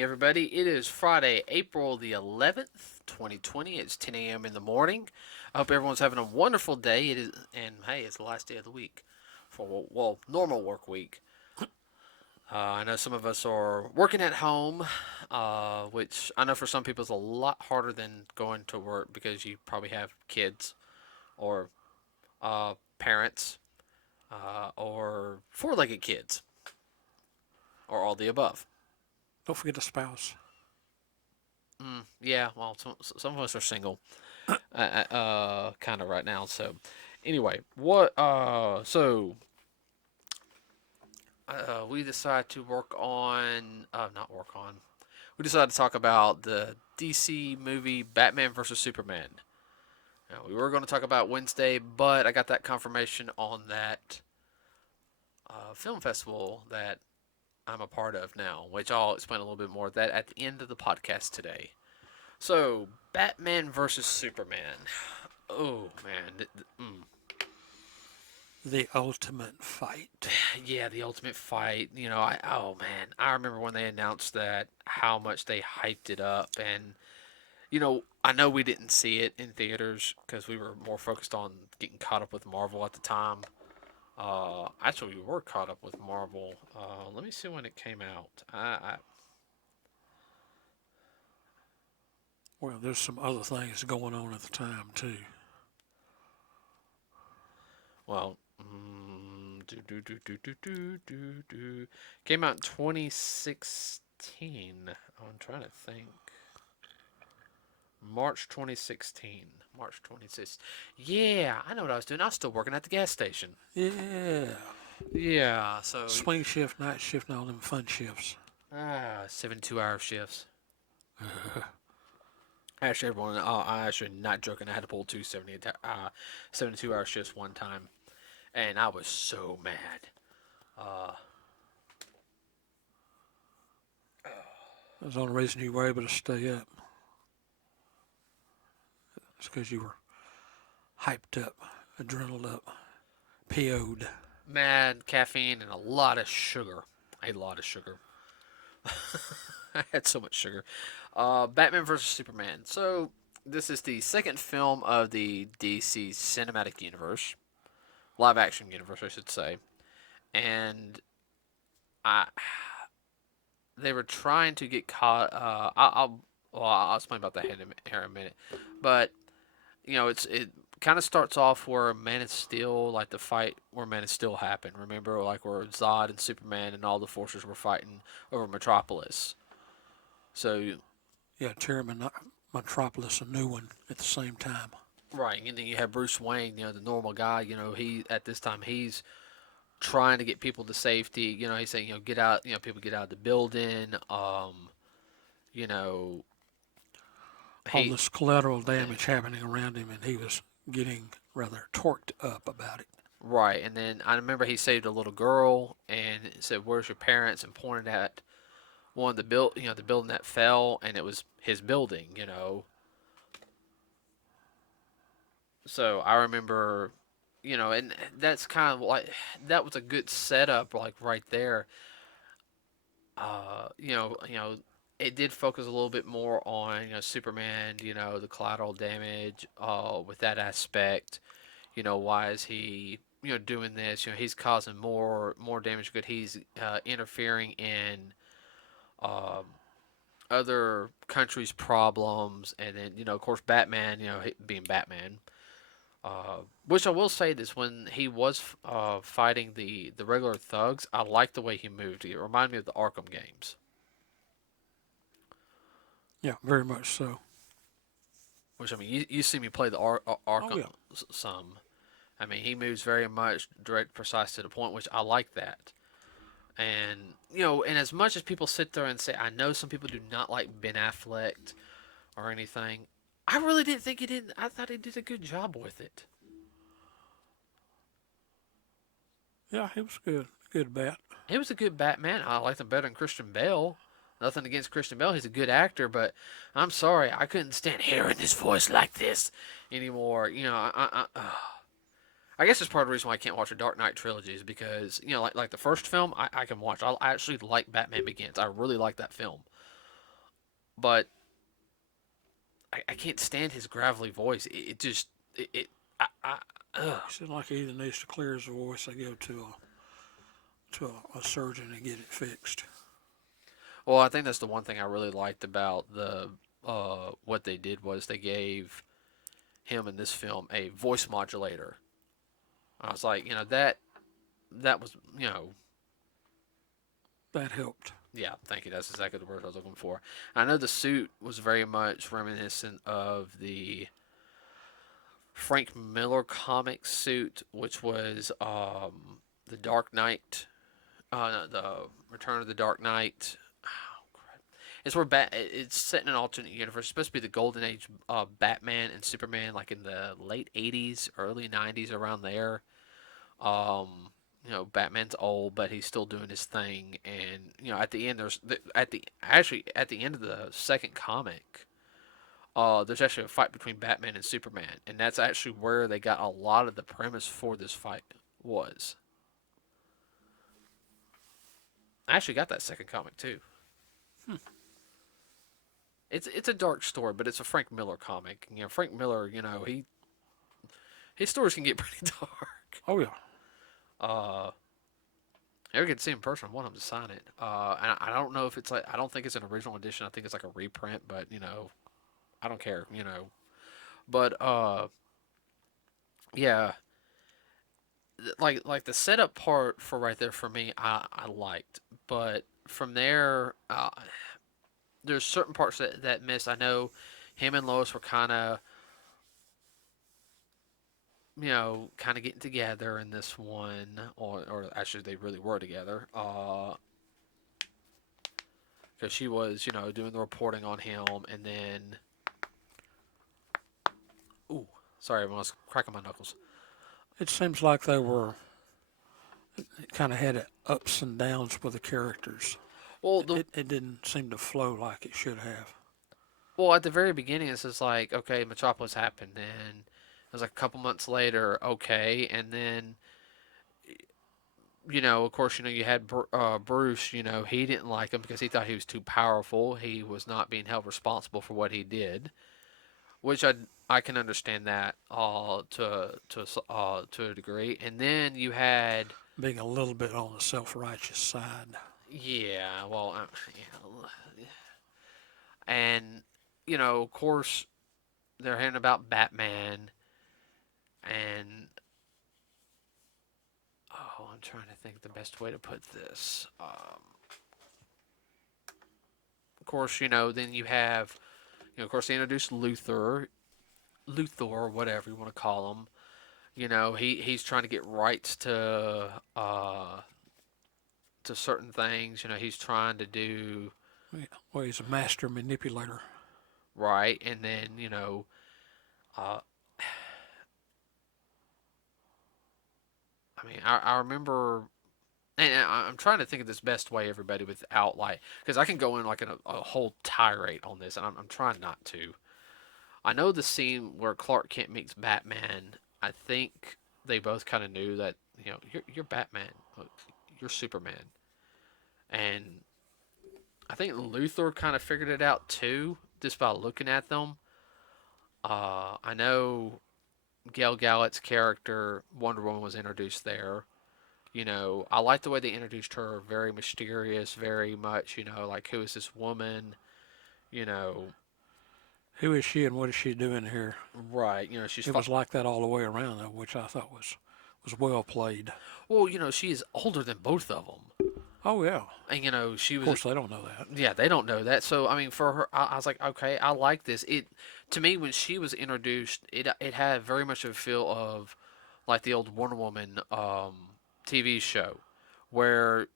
morning, everybody. It is Friday, April the 11th, 2020. It's 10 a.m. in the morning. I hope everyone's having a wonderful day. And hey, it's the last day of the week for, normal work week. I know some of us are working at home, which I know for some people is a lot harder than going to work because you probably have kids or parents or four-legged kids or all the above. Don't forget a spouse. Yeah, well, some of us are single, kind of right now. So, anyway, we decided to not work on. We decided to talk about the DC movie Batman versus Superman. Now, we were going to talk about Wednesday, but I got that confirmation on that film festival that I'm a part of now, which I'll explain a little bit more of that at the end of the podcast today. So, Batman versus Superman. Oh man, The ultimate fight. yeah, the ultimate fight. I remember when they announced that how much they hyped it up, and I know we didn't see it in theaters because we were more focused on getting caught up with Marvel at the time. Actually, we were caught up with Marvel. Let me see when it came out. Well, there's some other things going on at the time too. Well, came out in 2016. I'm trying to think. March 2016. March 26th. Yeah, I know what I was doing. I was still working at the gas station. Yeah. Yeah, so Swing shift, night shift, and all them fun shifts. 72-hour shifts. Actually, everyone, I actually not joking. I had to pull 72-hour shifts one time, and I was so mad. Uh, That's the only reason you were able to stay up. It's because you were hyped up, adrenaline up, PO'd. Mad, caffeine, and a lot of sugar. A lot of sugar. I had so much sugar. Batman vs Superman. So this is the second film of the DC cinematic universe, live action universe, I should say, and I they were trying to get caught. I'll explain about that here in a minute, but it kind of starts off where Man of Steel, like the fight where Man of Steel happened. Remember, like where Zod and Superman and all the forces were fighting over Metropolis. So Yeah, Chairman Metropolis, a new one at the same time. right, and then you have Bruce Wayne, the normal guy. He at this time he's trying to get people to safety. He's saying, get out. People get out of the building. You know, All he this collateral damage happening around him, and he was getting rather torqued up about it. right, and then I remember he saved a little girl and said, "Where's your parents?" and pointed at one of the building that fell, and it was his building. So I remember, and that's kind of like that was a good setup, like right there. It did focus a little bit more on Superman, the collateral damage, with that aspect. Why is he doing this? He's causing more damage. Good, he's interfering in um, other countries' problems, and then of course Batman, being Batman. Which I will say this: when he was fighting the regular thugs, I liked the way he moved. It reminded me of the Arkham games. Yeah, very much so. Which I mean, you see me play the Oh, Arkham yeah. some. I mean, he moves very much direct, precise to the point, which I like that. And and as much as people sit there and say, I know some people do not like Ben Affleck or anything. I really didn't think he did. I thought he did a good job with it. Yeah, he was good. Good bat. He was a good Batman. I liked him better than Christian Bale. Nothing against Christian Bale. He's a good actor, but I'm sorry, I couldn't stand hearing his voice like this anymore. I guess it's part of the reason why I can't watch a Dark Knight trilogy is because like the first film I can watch. I actually like Batman Begins. I really like that film. but I can't stand his gravelly voice. It just it ugh. He seems like he either needs to clear his voice or go to a surgeon and get it fixed. Well, I think that's the one thing I really liked about the what they did was they gave him in this film a voice modulator. I was like, that was, That helped. yeah, thank you. That's exactly the word I was looking for. I know the suit was very much reminiscent of the Frank Miller comic suit, which was the Dark Knight, no, the Return of the Dark Knight. Oh, crap. It's where it's set in an alternate universe. It's supposed to be the golden age of Batman and Superman, like in the late '80s, early '90s, around there. Batman's old, but he's still doing his thing, and at the end, at the end of the second comic, there's actually a fight between Batman and Superman, and that's actually where they got a lot of the premise for this fight was. I actually got that second comic too. It's a dark story, but it's a Frank Miller comic. Frank Miller, his stories can get pretty dark. Oh yeah. Uh, Ever get to see him in person, I want him to sign it. And I don't know if it's like I don't think it's an original edition. I think it's like a reprint, but I don't care. But yeah, like the setup part for right there for me, I liked, but from there, there's certain parts that missed. I know him and Lois were kind of getting together in this one, or actually they really were together. Because she was, doing the reporting on him, and then, ooh, sorry, I was cracking my knuckles. It seems like it kind of had ups and downs with the characters. Well, It didn't seem to flow like it should have. at the very beginning, it's just like, okay, Metropolis happened, and it was like a couple months later, okay, and then, of course, you had Bruce, he didn't like him because he thought he was too powerful. He was not being held responsible for what he did, which I can understand that to a degree. And then you had, Being a little bit on the self-righteous side. yeah, well, yeah, and of course, they're hearing about Batman, and I'm trying to think the best way to put this. Of course, then you have, of course, they introduced Luthor, whatever you want to call him. He's trying to get rights to certain things. He's trying to do Well, he's a master manipulator. right, and then uh, I mean, I remember, and I'm trying to think of this best way, everybody, without like, because I can go in like in a whole tirade on this, and I'm trying not to. I know the scene where Clark Kent meets Batman. I think they both kind of knew that you're Batman, you're Superman, and I think Luthor kind of figured it out too, just by looking at them. I know Gal Gadot's character Wonder Woman was introduced there. I like the way they introduced her. Very mysterious, very much. Like who is this woman? You know, Who is she and what is she doing here? right? She's It was like that all the way around, though, which I thought was well played. well. She is older than both of them, Oh yeah. and she Of was. course, they don't know that. Yeah, they don't know that. So I mean, for her, I was like, okay, I like this. It to me when she was introduced, it had very much a feel of like the old Wonder Woman TV show, where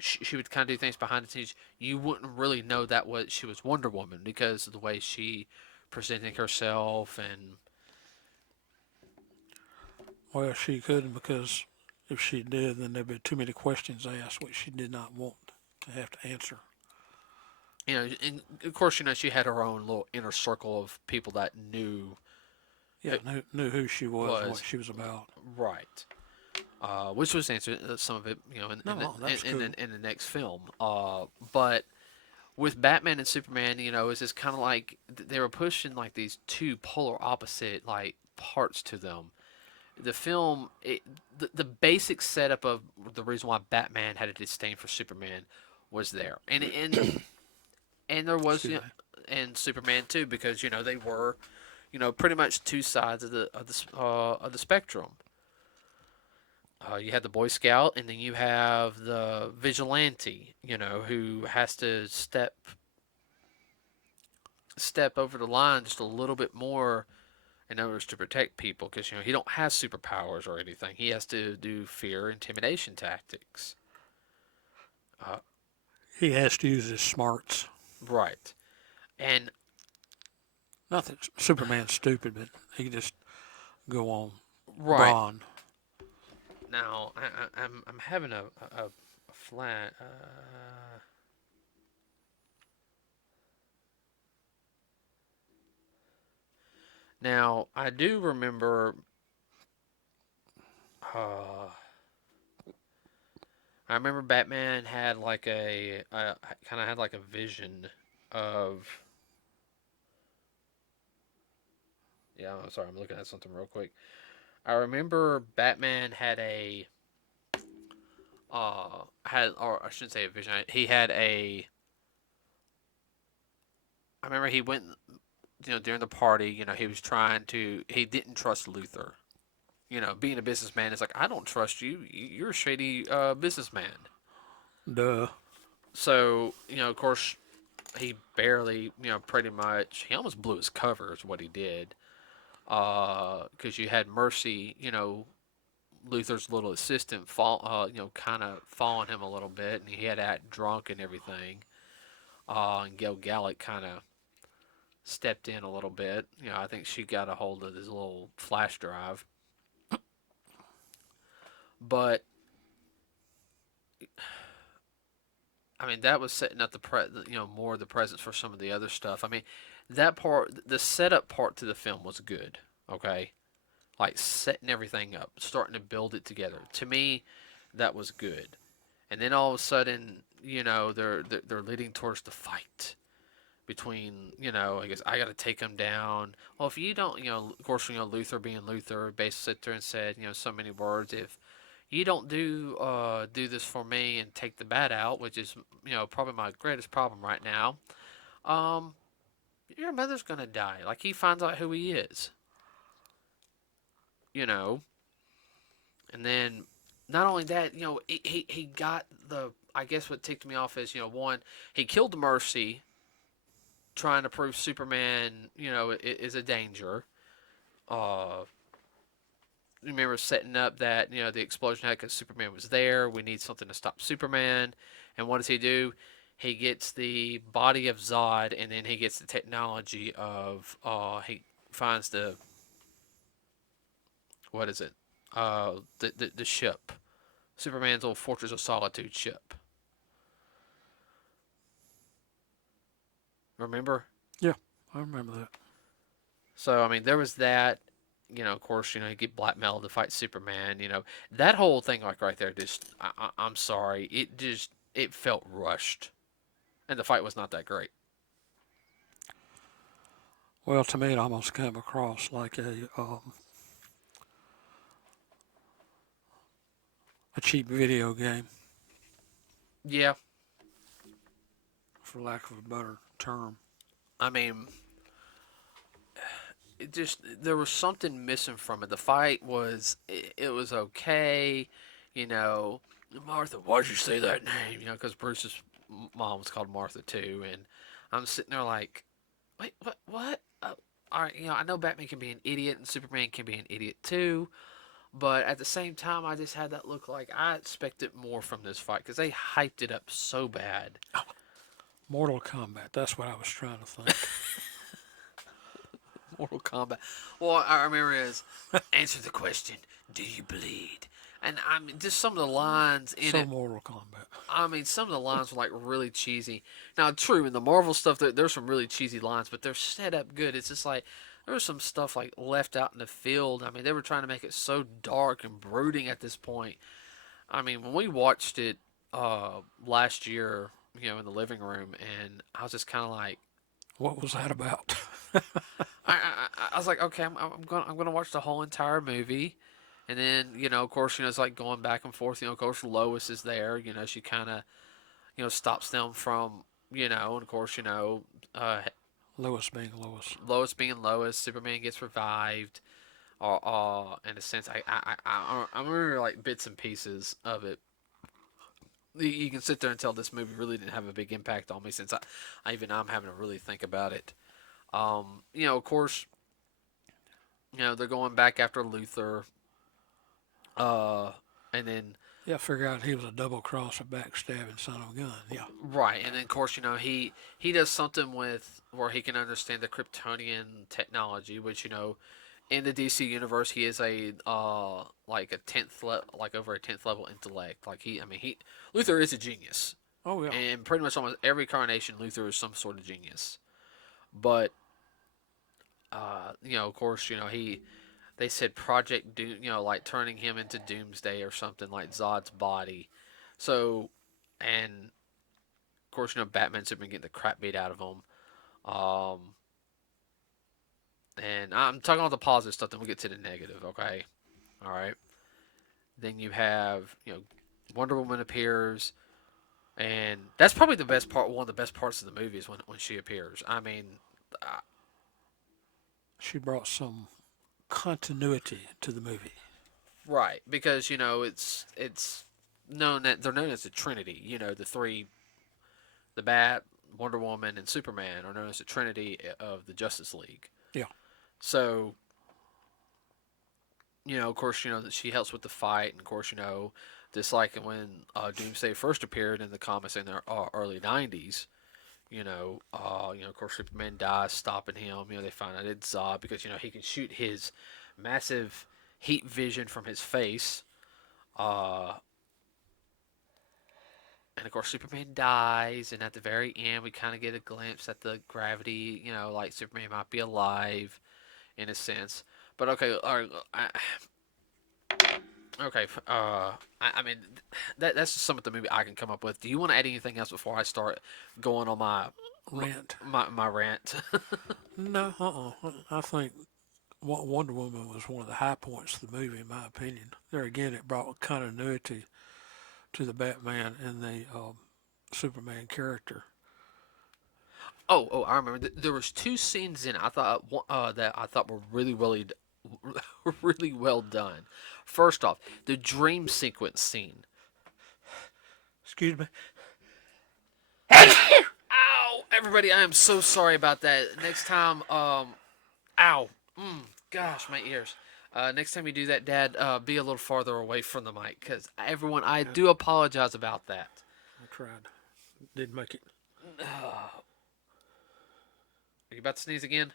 she would kind of do things behind the scenes. You wouldn't really know that she was Wonder Woman because of the way she presenting herself and Well, she couldn't because if she did, then there'd be too many questions asked, which she did not want to have to answer. and of course she had her own little inner circle of people that knew Yeah, knew who she was and what was she was about. right. Which was answered some of it, No, that's in cool. the next film. But with Batman and Superman, it's just kind of like they were pushing like these two polar opposite like parts to them. The film, the basic setup of the reason why Batman had a disdain for Superman was there, and there was, Excuse me. and Superman too, because they were, pretty much two sides of the spectrum. You have the Boy Scout, and then you have the vigilante, who has to step over the line just a little bit more in order to protect people, because he don't have superpowers or anything. He has to do fear intimidation tactics. Uh, He has to use his smarts. right, and Not that Superman's stupid, but he just go on right brawn. now I'm having a flat. Now I do remember. Uh, I remember Batman had like kind of had like a vision of. Yeah, I'm sorry, I'm looking at something real quick. I remember Batman or I shouldn't say a vision. He had a. I remember he went, during the party. He was trying to. He didn't trust Luthor. Being a businessman, it's like I don't trust you. You're a shady businessman. Duh. So of course, he barely, pretty much, he almost blew his cover, is what he did. Because you had Mercy, Luther's little assistant, kind of following him a little bit, and he had to act drunk and everything. And Gail Gallic kind of stepped in a little bit. I think she got a hold of his little flash drive. But I mean, that was setting up more of the presence for some of the other stuff. I mean, that part, the setup part to the film was good. Okay, like setting everything up, starting to build it together. To me, that was good. And then all of a sudden, they're leading towards the fight between, I guess I got to take him down. Well, if you don't, of course, Luther being Luther, basically sat there and said, so many words. If you don't do this for me and take the bat out, which is probably my greatest problem right now, um, your mother's gonna die. Like he finds out who he is, you know, and then not only that, he got the. I guess what ticked me off is one, he killed Mercy trying to prove Superman is a danger. Uh, remember setting up that the explosion had because Superman was there. We need something to stop Superman. And what does he do? He gets the body of Zod, and then he gets the technology of. He finds the what is it? The ship, Superman's old Fortress of Solitude ship. Remember? Yeah, I remember that. So I mean, there was that. Of course, you get blackmailed to fight Superman. That whole thing, like right there, just I'm sorry, it felt rushed, and the fight was not that great. Well, to me, it almost came across like a cheap video game, Yeah, for lack of a better term. I mean, it just there was something missing from it. The fight it was okay, you know. Martha, why'd you say that name? Because Bruce's mom was called Martha too, and I'm sitting there like, wait, what? All right, I know Batman can be an idiot and Superman can be an idiot too, but at the same time, I just had that look like I expected more from this fight because they hyped it up so bad. Mortal Kombat. That's what I was trying to think. Mortal Kombat. Well, I remember is answer the question: do you bleed? And I mean, just some of the lines in So it. Mortal Kombat. I mean, some of the lines were like really cheesy. Now, true in the Marvel stuff, there's some really cheesy lines, but they're set up good. It's just like there was some stuff like left out in the field. I mean, they were trying to make it so dark and brooding at this point. I mean, when we watched it last year, in the living room, and I was just kind of like, What was that about? I was like, okay, I'm gonna watch the whole entire movie, and then of course, it's like going back and forth. Of course, Lois is there. She kind of stops them from and of course, uh, Lois being Lois. Lois being Lois. Superman gets revived. In a sense, I remember like bits and pieces of it. You can sit there and tell this movie really didn't have a big impact on me since I'm having to really think about it. Of course, they're going back after Luther, uh, and then Yeah, figure out he was a double cross, a backstabbing son of a gun. Yeah. right, and then of course, he does something with where he can understand the Kryptonian technology, which in the DC universe, he is a like a like over a 10th level intellect. Like he Luther is a genius, Oh yeah. and pretty much almost every carnation, Luther is some sort of genius. But of course, they said Project Doom, like turning him into Doomsday or something like Zod's body. So, and of course, Batman's been getting the crap beat out of him. Um, and I'm talking about the positive stuff. Then we'll get to the negative. Okay, all right. Then you have Wonder Woman appears, and that's probably the best part. One of the best parts of the movie is when she appears. I mean, uh, She brought some continuity to the movie. right, because it's known that they're known as the Trinity. The three, the Bat, Wonder Woman, and Superman are known as the Trinity of the Justice League. Yeah. So of course, that she helps with the fight, and of course, just like when Doomsday first appeared in the comics in the early '90s. Of course, Superman dies, stopping him. They find out it's Zod because he can shoot his massive heat vision from his face. Uh, and of course, Superman dies, and at the very end, we kind of get a glimpse at the gravity. Like Superman might be alive in a sense. But okay, all right, okay. I mean, that's just some of the movie I can come up with. Do you want to add anything else before I start going on Rant. my rant? No, I think Wonder Woman was one of the high points of the movie, in my opinion. There again, it brought continuity to the Batman and the Superman character. I remember. There was two scenes in it I thought that I thought were really well done. First off, the dream sequence scene. Excuse me. Ow! Everybody, I am so sorry about that. Next time, ow. Gosh, my ears. Next time you do that, Dad, be a little farther away from the mic, because everyone, I Yeah, do apologize about that. I tried. Didn't make it. Are you about to sneeze again?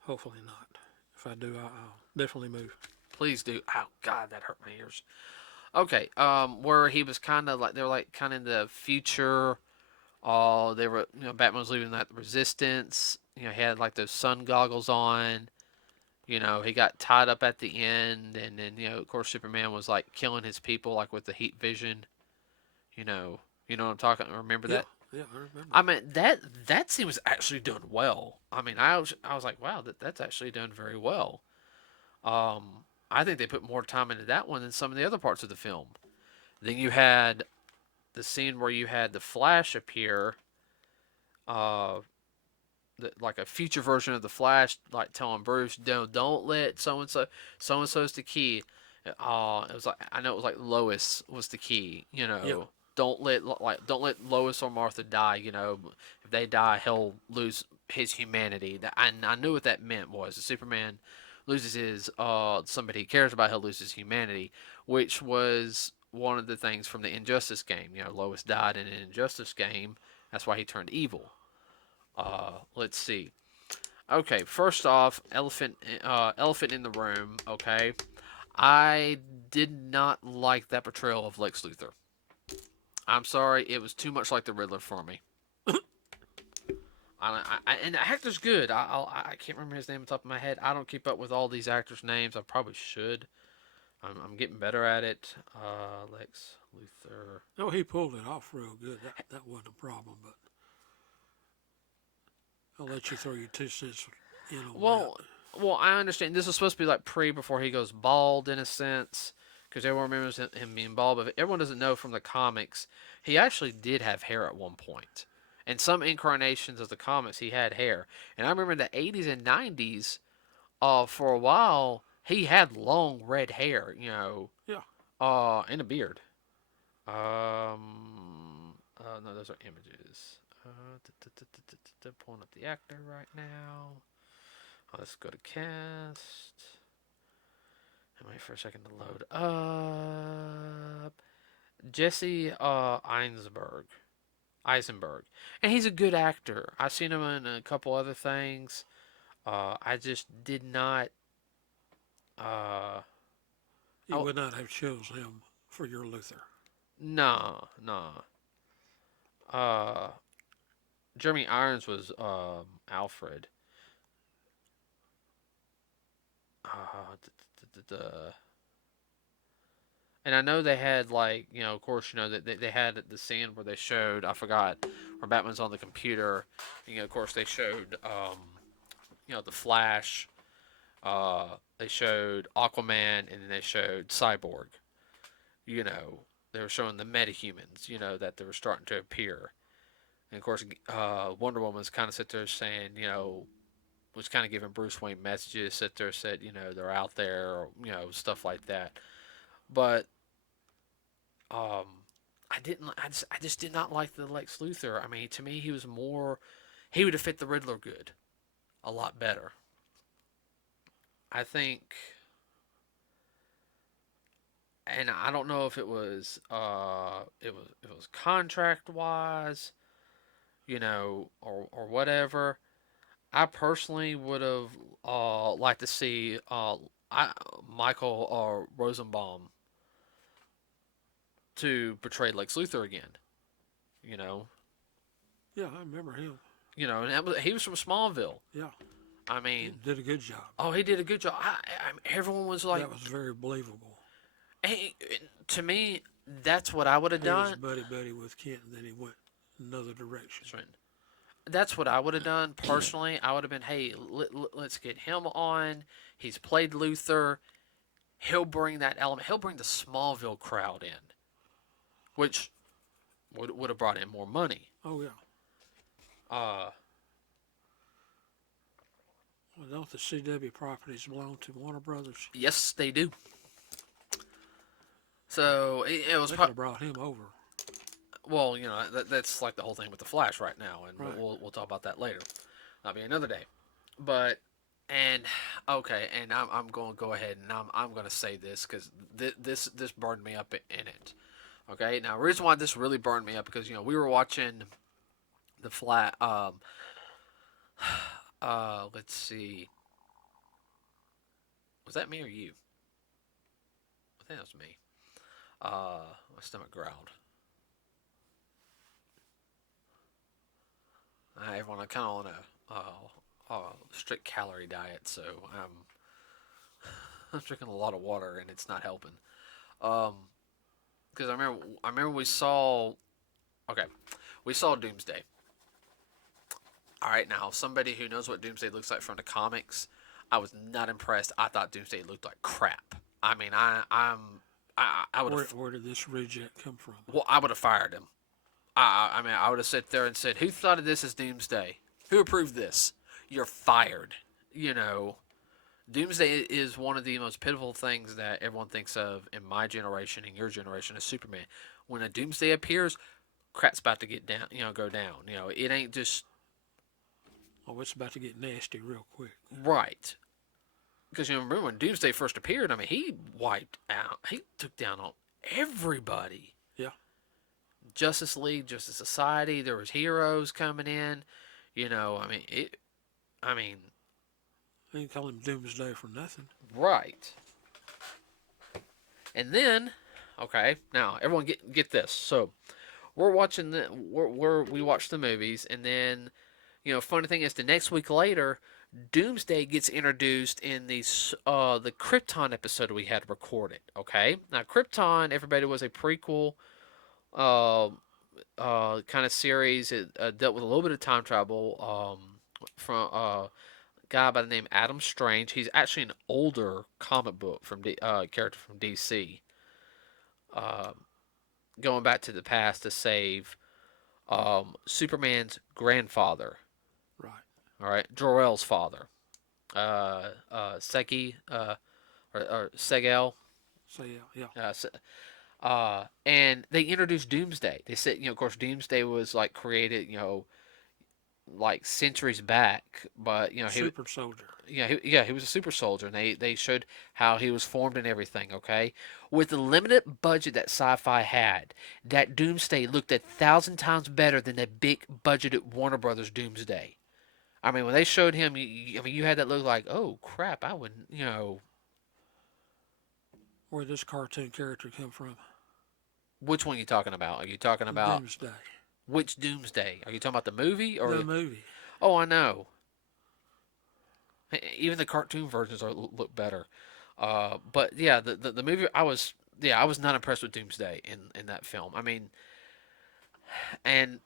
Hopefully not. If I do, I'll definitely move. Please do. Oh God, that hurt my ears. Okay, where he was kind of like they were like kind of in the future. They were Batman was leaving that resistance. He had like those sun goggles on. He got tied up at the end, and then of course Superman was like killing his people like with the heat vision. You know what I'm talking. Remember Yeah, that? yeah, I remember. I mean that scene was actually done well. I mean I was like wow that's actually done very well. I think they put more time into that one than some of the other parts of the film. Then you had the scene where you had the Flash appear, uh, like a future version of the Flash, like telling Bruce, don't let so and so's the key. It was like I know it was like Lois was the key. Yeah, Don't let Lois or Martha die. If they die, he'll lose his humanity. I knew what that meant was Superman loses his somebody he cares about, he'll lose his humanity, which was one of the things from the Injustice game. Lois died in an Injustice game. That's why he turned evil. Let's see. Okay, first off, elephant in the room. Okay, I did not like that portrayal of Lex Luthor. I'm sorry, it was too much like the Riddler for me. And the actor's good. I can't remember his name on top of my head. I don't keep up with all these actors' names. I probably should. I'm getting better at it. Lex Luthor. No, he pulled it off real good. That wasn't a problem, but I'll let you throw your 2 cents in on that. Well, I understand this is supposed to be like before he goes bald in a sense, because everyone remembers him being bald. But everyone doesn't know from the comics, he actually did have hair at one point. In some incarnations of the comics, he had hair, and I remember in the '80s and '90s, for a while, he had long red hair, Yeah, and a beard. No, those are images. Pulling up the actor right now. Let's go to cast. And wait for a second to load up. Jesse Eisenberg, and he's a good actor. I've seen him in a couple other things. I just did not. Uh, you oh would not have chose him for your Luther. no, no. Uh, Jeremy Irons was Alfred. Uh, and I know they had like of course that they had the scene where they showed I forgot where Batman's on the computer. Of course they showed the Flash. They showed Aquaman and then they showed Cyborg. You know they were showing the metahumans. That they were starting to appear. And of course Wonder Woman's kind of sit there saying was kind of giving Bruce Wayne messages. Sit there said they're out there or stuff like that. But um, I didn't. I just did not like the Lex Luthor. I mean, to me, he was more. He would have fit the Riddler good, a lot better. I think, and I don't know if it was contract wise, or whatever. I personally would have liked to see Michael Rosenbaum to portray Lex Luthor again. You know, Yeah, I remember him. and he was from Smallville. Yeah, I he mean, did a good job. oh, he did a good job. Everyone was like, That was very believable. hey, to me, that's what I would have He was done. buddy with Kent, and then he went another direction. That's what I would have done personally. I would have been, hey, let's get him on. He's played Luther. He'll bring that element. He'll bring the Smallville crowd in, which would have brought in more money. Oh yeah. Uh, Well, don't the CW properties belong to Warner Brothers? yes, they do. So it was They could have brought him over. well, that's like the whole thing with the Flash right now, and Right. we'll talk about that later. That'll be another day. But and okay, and I'm going to go ahead and I'm going to say this because this burned me up in it. Okay, now the reason why this really burned me up because we were watching the flat. Let's see, was that me or you? I think that was me. My stomach growled. Everyone, I kind of on a strict calorie diet, so I'm drinking a lot of water and it's not helping. Um, because I remember okay, we saw Doomsday. All right, now somebody who knows what Doomsday looks like from the comics, I was not impressed. I thought Doomsday looked like crap. I mean, I would have Where did this reject come from? I would have fired him. I mean, I would have sat there and said, "Who thought of this as Doomsday? Who approved this? You're fired." Doomsday is one of the most pitiful things that everyone thinks of in my generation and your generation as Superman. When a Doomsday appears, crap's about to get down. Go down. It ain't just Oh, it's about to get nasty real quick. right. Because remember when Doomsday first appeared, I mean, he wiped out. He took down on everybody. Yeah. Justice League, Justice Society. There was heroes coming in. I mean it. I mean, They didn't call him Doomsday for nothing. right. And then, okay, now everyone get this. So we're watching we watch the movies, and then funny thing is the next week later Doomsday gets introduced in the Krypton episode we had recorded. Okay, now Krypton, everybody, was a prequel uh, kind of series. It dealt with a little bit of time travel from a guy by the name Adam Strange. He's actually an older comic book from character from DC, uh, going back to the past to save Superman's grandfather. Right. All right, Jor-El's father, Seki, or Segel. So yeah, yeah. Uh, and they introduced Doomsday. They said, of course, Doomsday was like created, like centuries back, but Super soldier. he was a super soldier, and they showed how he was formed and everything. Okay, with the limited budget that sci-fi had, that Doomsday looked 1,000 times better than the big budgeted Warner Brothers Doomsday. I mean, when they showed him, I mean, you had that look like, oh crap, I wouldn't, Where this cartoon character come from? which one are you talking about? Are you talking about Doomsday. which Doomsday? Are you talking about the movie or The movie. Oh, I know. Even the cartoon versions look better. But yeah, the movie I was not impressed with Doomsday in that film. I mean, and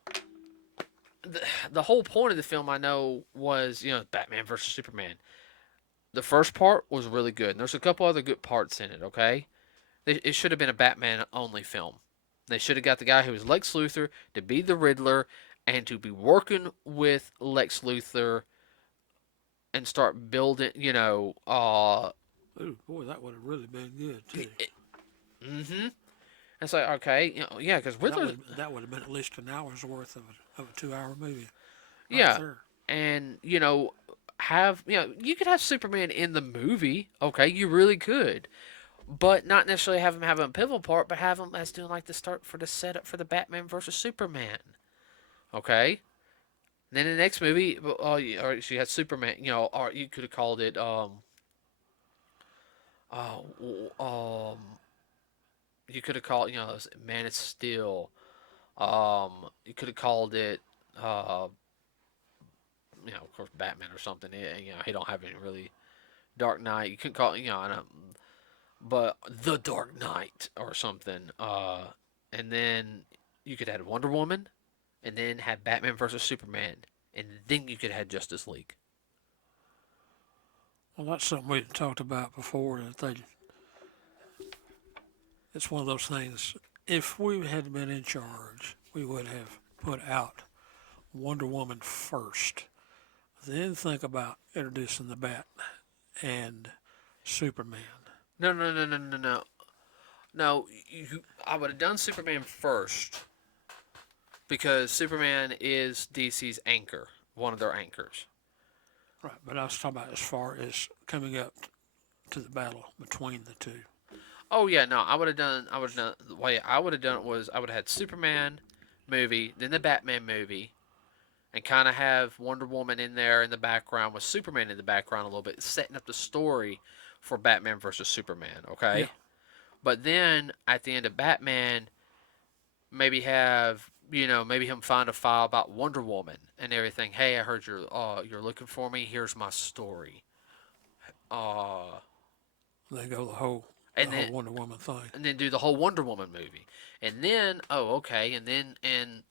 the whole point of the film I know was Batman versus Superman. The first part was really good. And there's a couple other good parts in it. Okay, it should have been a Batman only film. They should have got the guy who was Lex Luthor to be the Riddler and to be working with Lex Luthor and start building, Oh boy, that would have really been good too. mm-hmm. It's like, okay, yeah, because Riddler, That would have been at least an hour's worth of a 2 hour movie, right yeah, there. and have you could have Superman in the movie, okay, you really could, but not necessarily have him have a pivotal part, but have him as doing like the start for the setup for the Batman versus Superman, okay. And then in the next movie, or she had Superman, or you could have called it, oh, you could have called, Man of Steel. You could have called it, uh, of course, Batman or something. He don't have any really Dark Knight. You could call it, but the Dark Knight or something. And then you could have Wonder Woman, and then have Batman versus Superman, and then you could have Justice League. Well, that's something we talked about before. It's one of those things. If we had been in charge, we would have put out Wonder Woman first, then think about introducing the Bat and Superman. No, no, no, no, no, no. No, I would have done Superman first because Superman is DC's anchor, one of their anchors. Right, but I was talking about as far as coming up to the battle between the two. Oh yeah, no, I would have done. I would have done. The way I would have done it was I would have had Superman movie, then the Batman movie, and kind of have Wonder Woman in there in the background with Superman in the background a little bit, setting up the story for Batman versus Superman. Yeah, Okay, but then at the end of Batman, maybe have maybe him find a file about Wonder Woman and everything. Hey, I heard you're looking for me. Here's my story. Uh, they go the and whole then Wonder Woman thing. and then do the whole Wonder Woman movie. And then, okay, and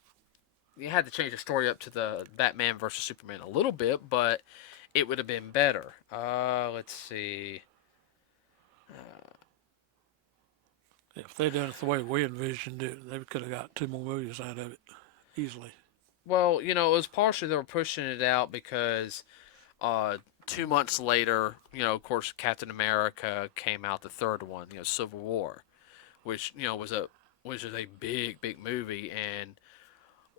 you had to change the story up to the Batman versus Superman a little bit, but it would have been better. Let's see. If they'd done it the way we envisioned it, they could have got two more movies out of it easily. Well, it was partially they were pushing it out because 2 months later, of course, Captain America came out, the third one, Civil War, which which is a big movie, and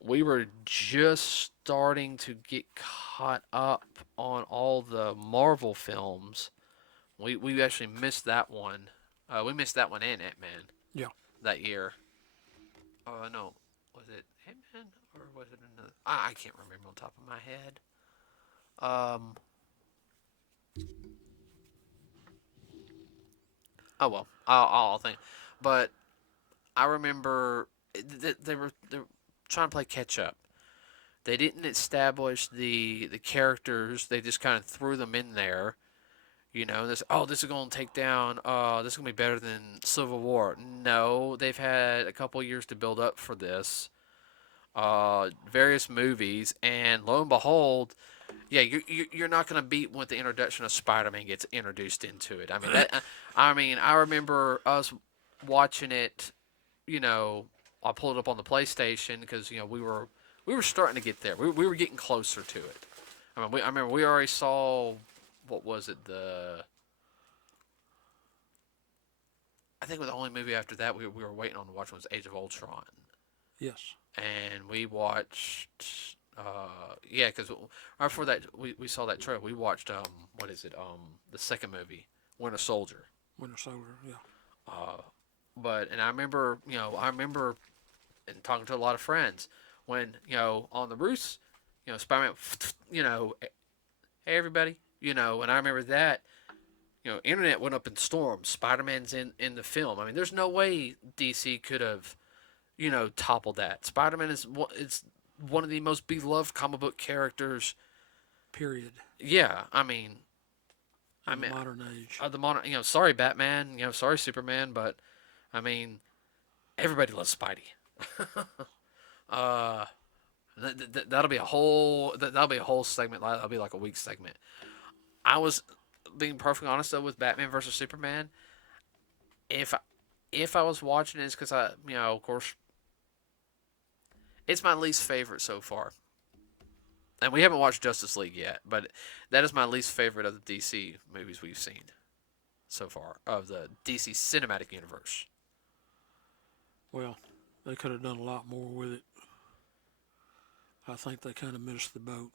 we were just starting to get caught up on all the Marvel films. We actually missed that one. We missed that one and Ant Man Yeah. that year. No, was it Ant Man or was it another? I can't remember on top of my head. Um. Oh well, I'll think. But I remember they were trying to play catch up. They didn't establish the characters. They just kind of threw them in there. This is going to take down. This is going to be better than Civil War. No, they've had a couple years to build up for this. Various movies, and lo and behold, yeah, you're not going to beat when the introduction of Spider-Man gets introduced into it. I remember us watching it. You know, I pulled it up on the PlayStation because we were starting to get there. We were getting closer to it. I remember we already saw what was it I think the only movie after that we were waiting on to watch was Age of Ultron, Yes. and we watched. Yeah, because right before that we saw that trailer. We watched what is it the second movie, Winter Soldier. Winter Soldier. Yeah. Uh, and I remember and talking to a lot of friends when on the roofs, Spider-Man, hey everybody, and I remember that. Internet went up in storms. Spider-Man's in the film. I mean, there's no way DC could have, toppled that. Spider-Man is one of the most beloved comic book characters. Period. Yeah, In the modern age. the modern, sorry Batman, sorry Superman, but I mean, everybody loves Spidey. uh, that'll be a whole that'll be a whole segment. That'll be like a week segment. I was being perfectly honest though with Batman versus Superman. If if I was watching it, it's because of course, it's my least favorite so far. And we haven't watched Justice League yet, but that is my least favorite of the DC movies we've seen so far of the DC cinematic universe. Well, they could have done a lot more with it. I think they kind of missed the boat.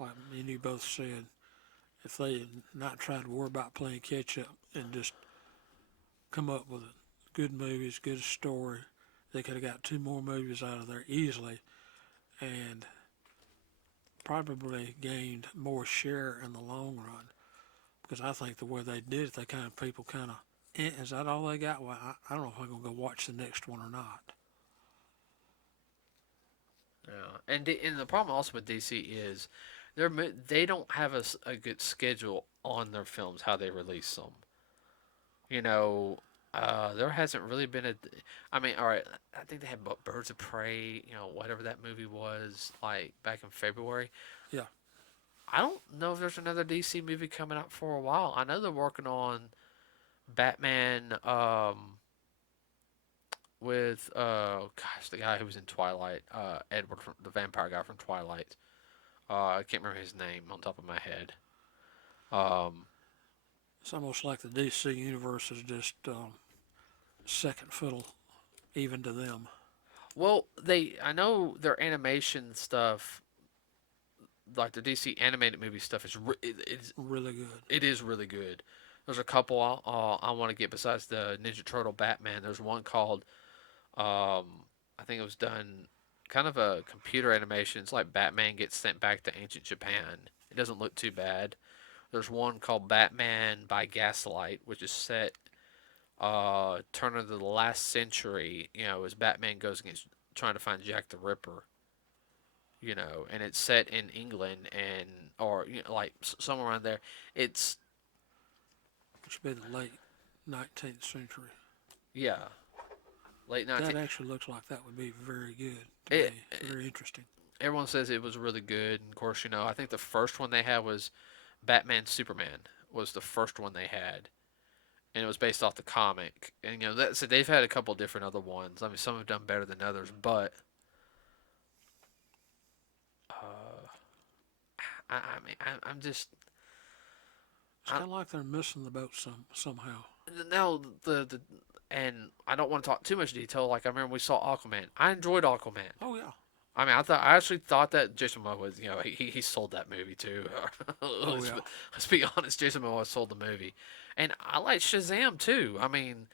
Like me and you both said, if they had not tried to worry about playing catch up and just come up with good movies, good story, they could have got two more movies out of there easily and probably gained more share in the long run. Because I think the way they did it, people kind of, is that all they got? Well, I don't know if I'm gonna go watch the next one or not. Yeah, and the problem also with DC is they don't have a good schedule on their films how they release them. You know, there hasn't really been a. I mean, all right, I think they had Birds of Prey. Whatever that movie was like back in February. Yeah. I don't know if there's another DC movie coming out for a while. I know they're working on Batman. With the guy who was in Twilight, Edward, from the vampire guy from Twilight. I can't remember his name on top of my head. Um, It's almost like the DC universe is just second fiddle, even to them. well, I know their animation stuff, like the DC animated movie stuff, Really good. it is really good. There's a couple I want to get besides the Ninja Turtle Batman. There's one called, I think it was done kind of a computer animation. It's like Batman gets sent back to ancient Japan. It doesn't look too bad. There's one called Batman by Gaslight, which is set turn of the last century. As Batman goes against trying to find Jack the Ripper. And it's set in England and or like somewhere around there. It's It should be the late 19th century. yeah, late That 19. actually looks like that would be very good to It, me. Very interesting. everyone says it was really good. And of course, I think the first one they had was Batman Superman was the first one they had, and it was based off the comic. And so they've had a couple different other ones. I mean, some have done better than others, but uh, I'm just It's I kind of like they're missing the boat somehow. no the and I don't want to talk too much detail. Like I remember we saw Aquaman. I enjoyed Aquaman. Oh yeah. I actually thought that Jason Momoa was, he sold that movie too. Oh yeah. Let's be honest, Jason Momoa sold the movie, and I like Shazam too. I mean,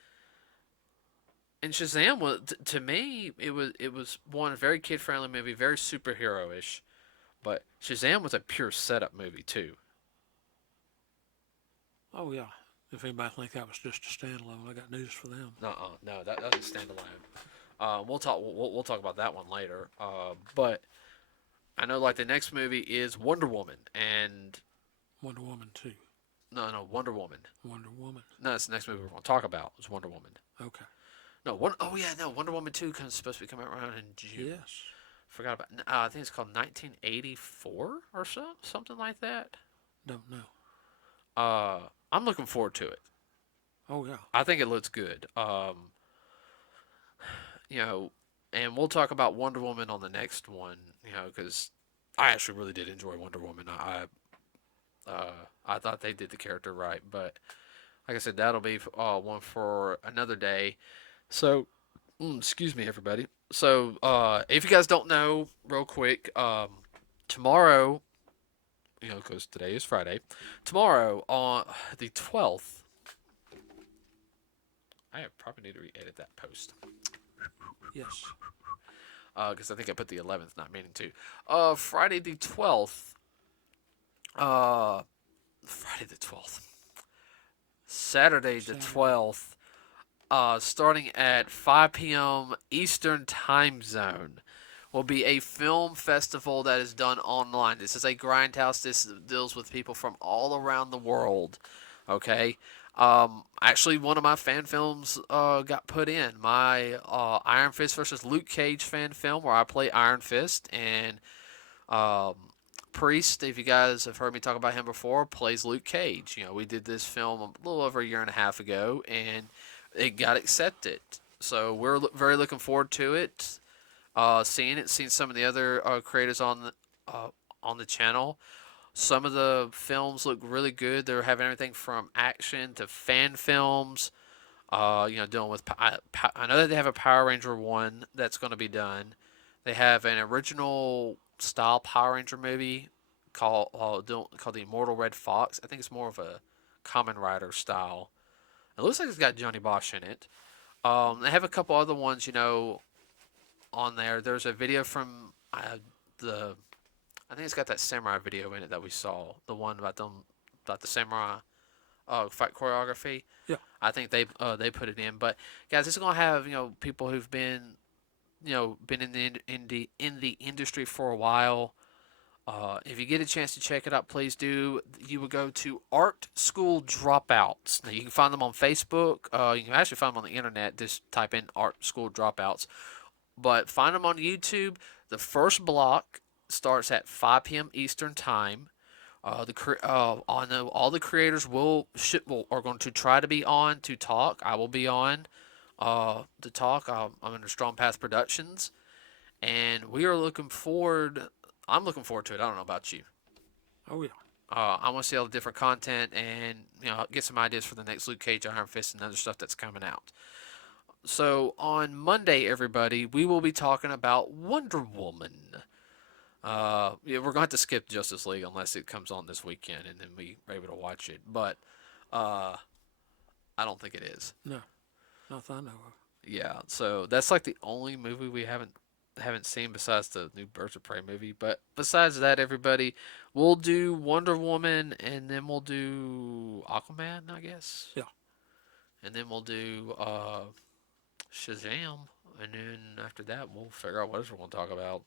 and Shazam was to me it was one very kid friendly movie, very superhero ish, but Shazam was a pure setup movie too. Oh yeah. If anybody think that was just a standalone, I got news for them. No, that was a standalone. We'll talk about that one later. But I know like the next movie is Wonder Woman, and Wonder Woman 2. no, Wonder Woman. Wonder Woman. No, that's the next movie we're going to talk about is Wonder Woman. Okay. No, oh yeah, no, Wonder Woman 2 comes supposed to be coming out around in June. Yes. Forgot about. I think it's called 1984 or so, something like that. Don't know. I'm looking forward to it. Oh yeah. I think it looks good. And we'll talk about Wonder Woman on the next one. Because I actually really did enjoy Wonder Woman. I thought they did the character right, but like I said, that'll be one for another day. So, excuse me, everybody. So, if you guys don't know, real quick, tomorrow, because today is Friday, tomorrow on the 12th, I probably need to re-edit that post. Yes. Because I think I put the 11th, not meaning to. Friday the 12th. Friday the 12th. Saturday the 12th. Starting at 5 p.m. Eastern Time Zone, will be a film festival that is done online. This is a grindhouse. This deals with people from all around the world. Okay. Actually, one of my fan films got put in. My Iron Fist versus Luke Cage fan film, where I play Iron Fist, and um, Priest, if you guys have heard me talk about him before, plays Luke Cage. We did this film a little over a year and a half ago, and it got accepted. So we're very looking forward to it. Seeing some of the other creators on the channel. Some of the films look really good. They're having everything from action to fan films. Dealing with. I know that they have a Power Ranger one that's going to be done. They have an original style Power Ranger movie called the Immortal Red Fox. I think it's more of a Kamen Rider style. It looks like it's got Johnny Bosch in it. They have a couple other ones, on there. There's a video from the. I think it's got that samurai video in it that we saw. The one about the samurai fight choreography. Yeah. I think they put it in. But guys, it's gonna have people who've been in the industry for a while. If you get a chance to check it out, please do. You would go to Art School Dropouts. Now, you can find them on Facebook. You can actually find them on the internet. Just type in Art School Dropouts. But find them on YouTube. The first block starts at 5 p.m. Eastern Time. I know all the creators are going to try to be on to talk. I will be on to talk. I'm under Strong Path Productions, and we are looking forward. I'm looking forward to it. I don't know about you. Oh yeah. I want to see all the different content and get some ideas for the next Luke Cage, Iron Fist, and other stuff that's coming out. So on Monday, everybody, we will be talking about Wonder Woman. We're going to have to skip Justice League unless it comes on this weekend and then we are able to watch it. But I don't think it is. No. Nothing I know of. Yeah, so that's like the only movie we haven't seen besides the new Birds of Prey movie. But besides that, everybody, we'll do Wonder Woman and then we'll do Aquaman, I guess. Yeah. And then we'll do Shazam, and then after that, we'll figure out what else we're going to talk about.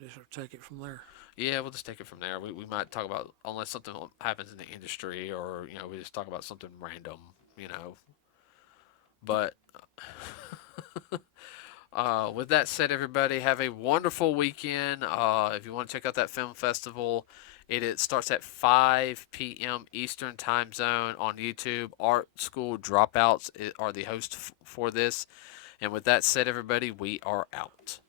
Just take it from there. Yeah, we'll just take it from there. We might talk about unless something happens in the industry, or we just talk about something random. But with that said, everybody have a wonderful weekend. If you want to check out that film festival, it starts at 5 p.m. Eastern Time Zone on YouTube. Art School Dropouts are the host for this. And with that said, everybody, we are out.